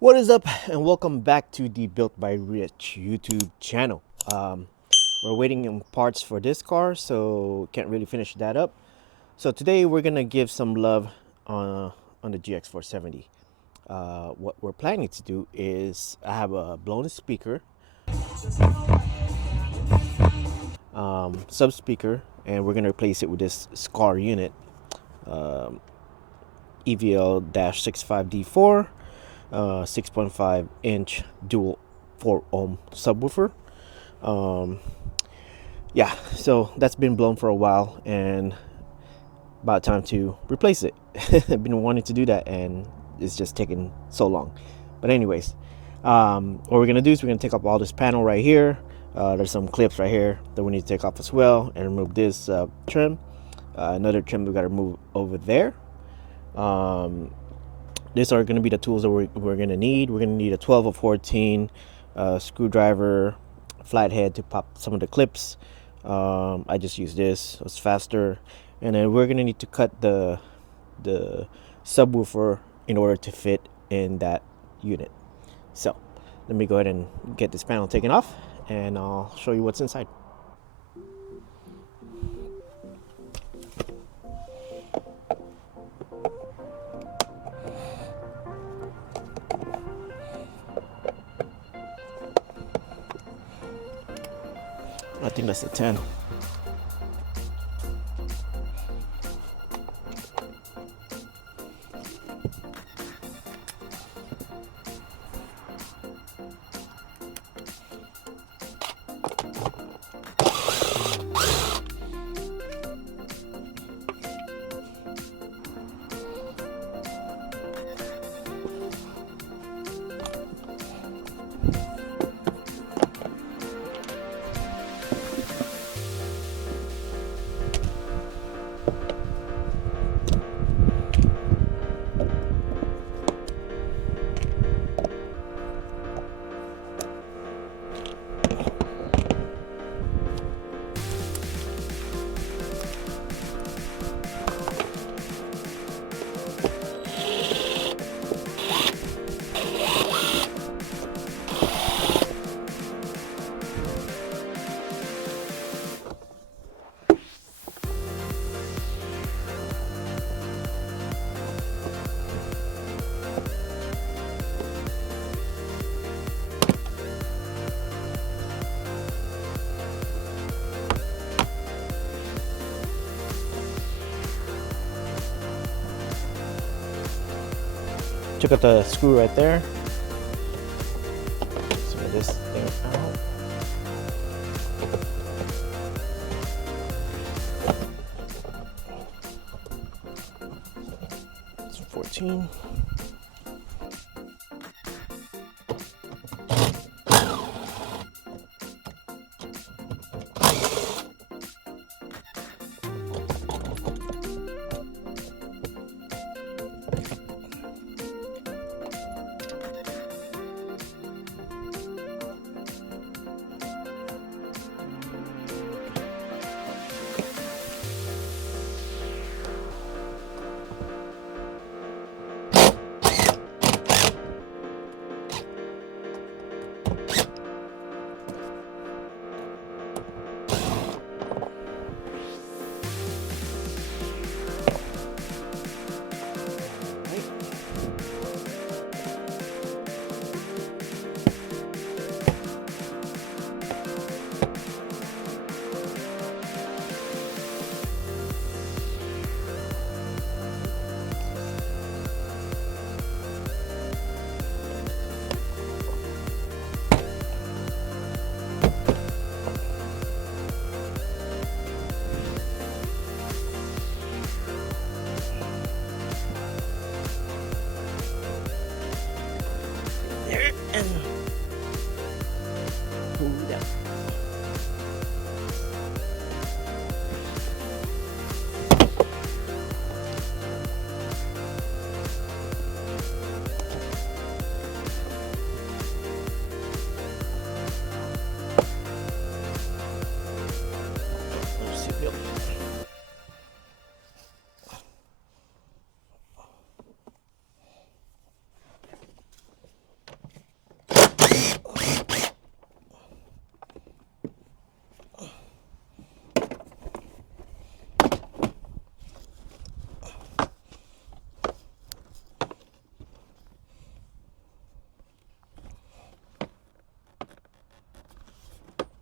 What is up, and welcome back to the Built by Rich YouTube channel. We're waiting on parts for this car, so can't really finish that up. So today we're gonna give some love on the gx470. What we're planning to do is I have a blown speaker, sub speaker, and we're gonna replace it with this SCAR unit, EVL-65D4, 6.5 inch dual 4 ohm subwoofer. Um, yeah, so that's been blown for a while and about time to replace it. I've been wanting to do that and it's just taking so long. But anyways, what we're gonna do is we're gonna take off all this panel right here. There's some clips right here that we need to take off as well and remove this trim. Another trim we gotta remove over there. These are going to be the tools that we're going to need. We're going to need a 12 or 14 screwdriver, flathead to pop some of the clips. I just use this, it's faster. And then we're going to need to cut the subwoofer in order to fit in that unit. So let me go ahead and get this panel taken off and I'll show you what's inside. I think that's a 10. Took out the screw right there. So this thing out. It's 14. And pull it out.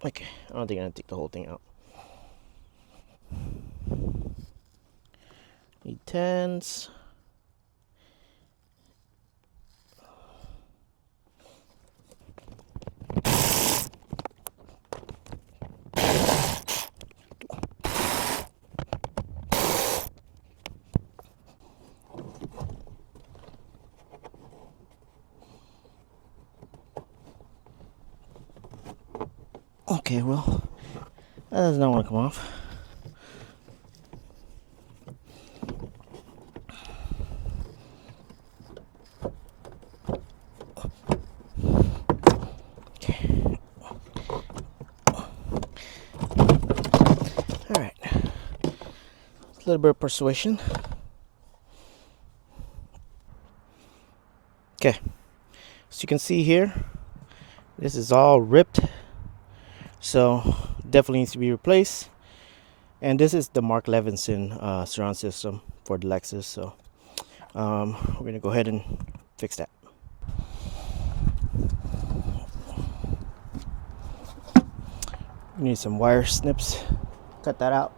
Okay, I don't think I'm gonna take the whole thing out. Need 10s. Okay, well, that does not want to come off. Okay. All right. A little bit of persuasion. Okay. As you can see here, this is all ripped, so definitely needs to be replaced. And this is the Mark Levinson surround system for the Lexus, so we're gonna go ahead and fix that. We need some wire snips. Cut that out.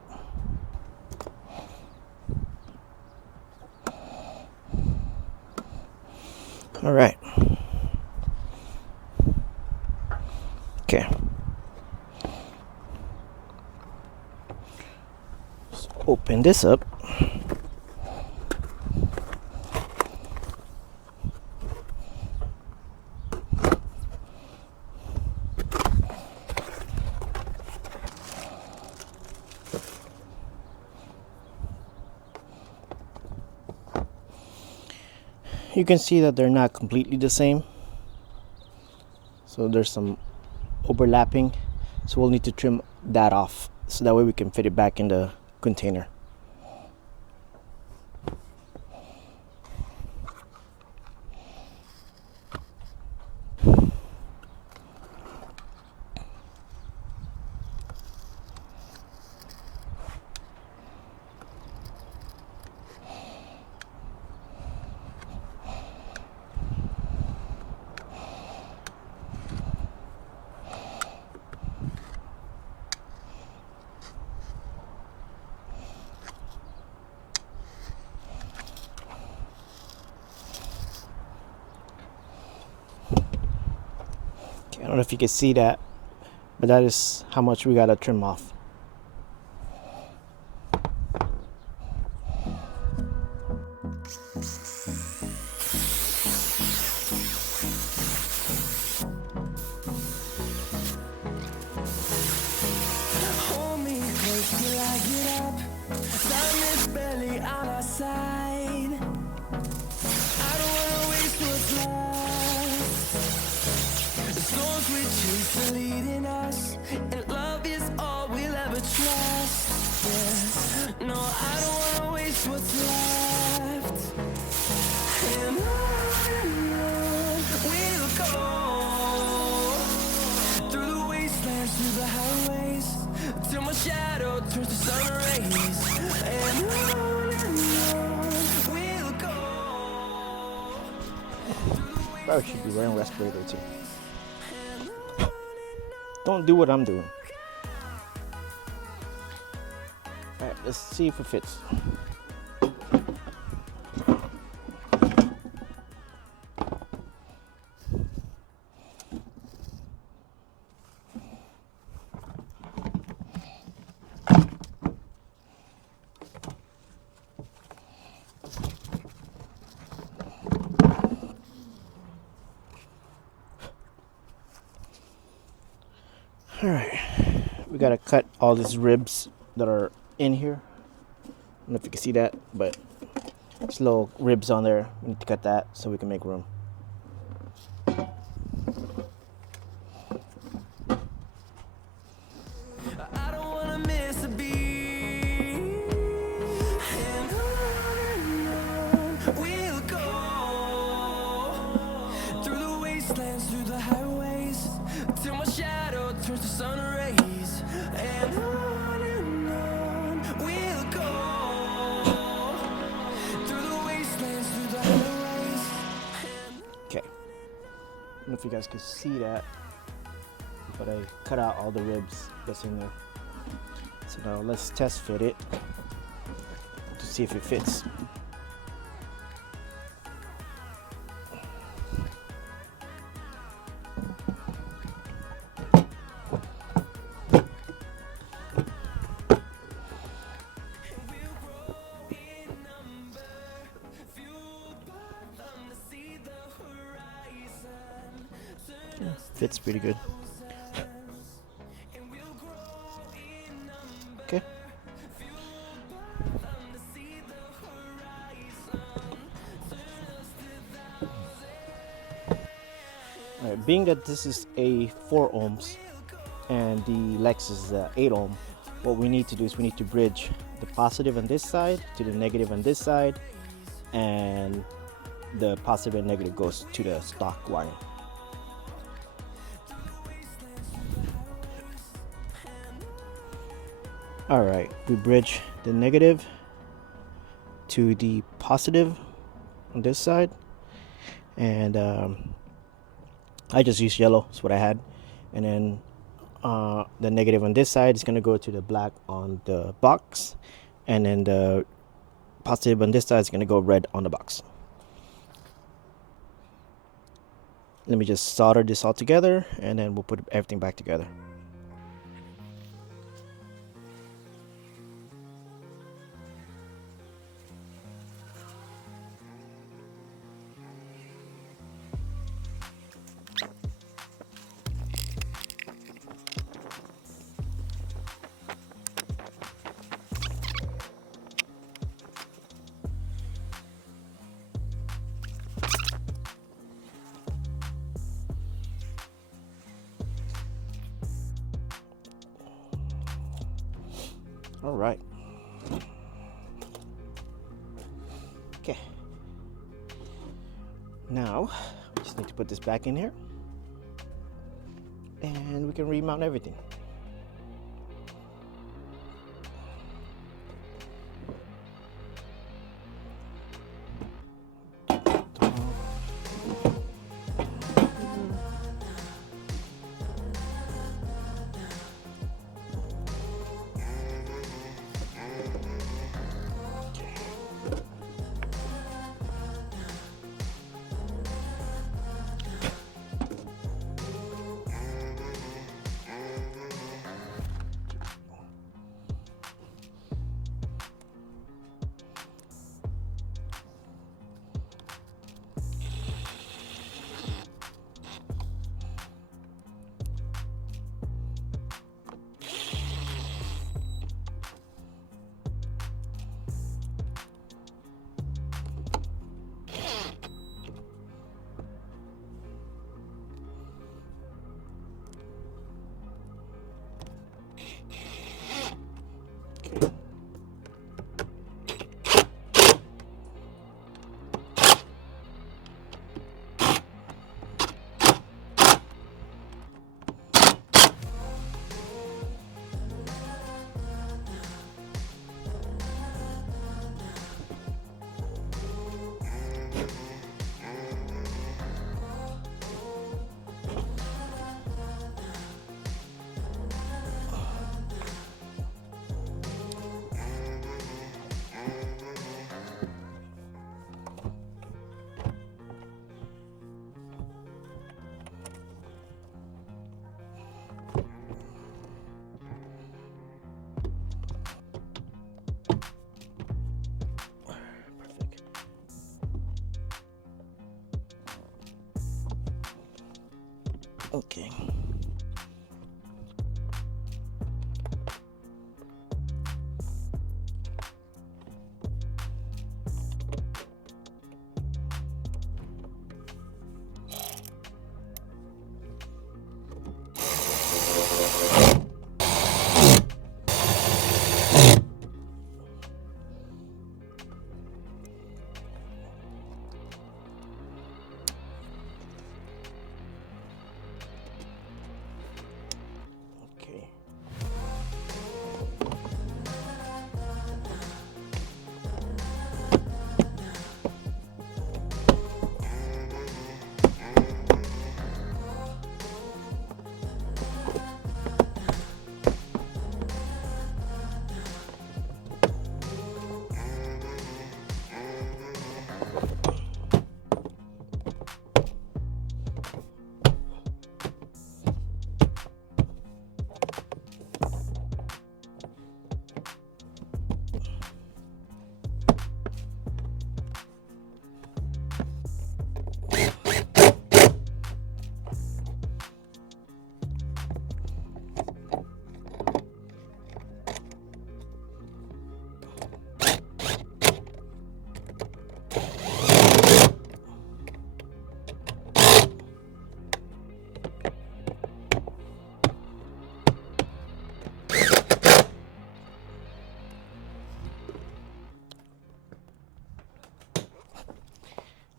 All right. Okay. Let's open this up. You can see that they're not completely the same, so there's some overlapping, so we'll need to trim that off so that way we can fit it back in the container. I don't know if you can see that, but that is how much we gotta trim off. Hold me close till I get up. Time is barely on our side. I don't wanna waste what's left. The storms we chase are leading us, and love is all we'll ever trust. Yeah. No, I don't wanna waste what's left. And on we'll go through the wastelands, through the highways, till my shadow turns to sun rays. And on we'll go. Probably should be wearing respirator too. Don't do what I'm doing. Alright, let's see if it fits. Alright, we gotta cut all these ribs that are in here. I don't know if you can see that, but there's little ribs on there. We need to cut that so we can make room. I don't wanna miss a beat. And on we'll go through the wastelands, through the highways, till my shadow turns to sun rays. And on we'll go through the wastelands, through the highways. Okay. I don't know if you guys can see that. but I cut out all the ribs that's in there. So now let's test fit it to see if it fits. Yeah, fits pretty good. Okay. Alright, being that this is a 4 ohms and the Lexus is 8 ohm, what we need to do is we need to bridge the positive on this side to the negative on this side, and the positive and negative goes to the stock wire. Alright, we bridge the negative to the positive on this side, and I just used yellow, that's what I had, and then the negative on this side is going to go to the black on the box, and then the positive on this side is going to go red on the box. Let me just solder this all together, and then we'll put everything back together. All right. Okay. Now, we just need to put this back in here, and we can remount everything. Okay.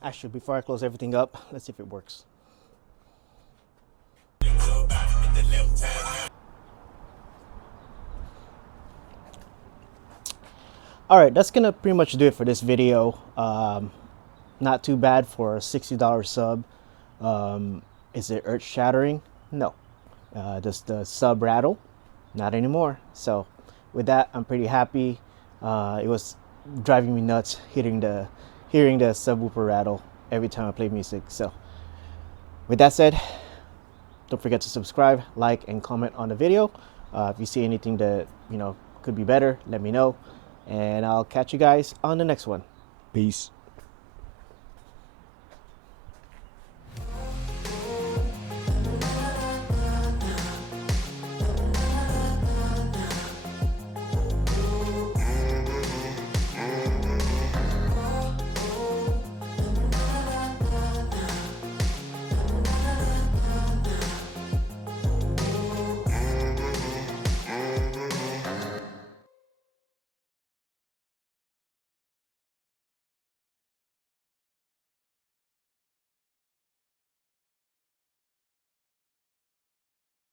Actually, before I close everything up, let's see if it works. All right, that's gonna pretty much do it for this video. Not too bad for a $60 sub. Is it earth shattering? No. Does the sub rattle? Not anymore. So with that, I'm pretty happy. It was driving me nuts hearing the subwoofer rattle every time I play music. So with that said, don't forget to subscribe, like, and comment on the video. If you see anything that could be better, let me know, and I'll catch you guys on the next one. Peace.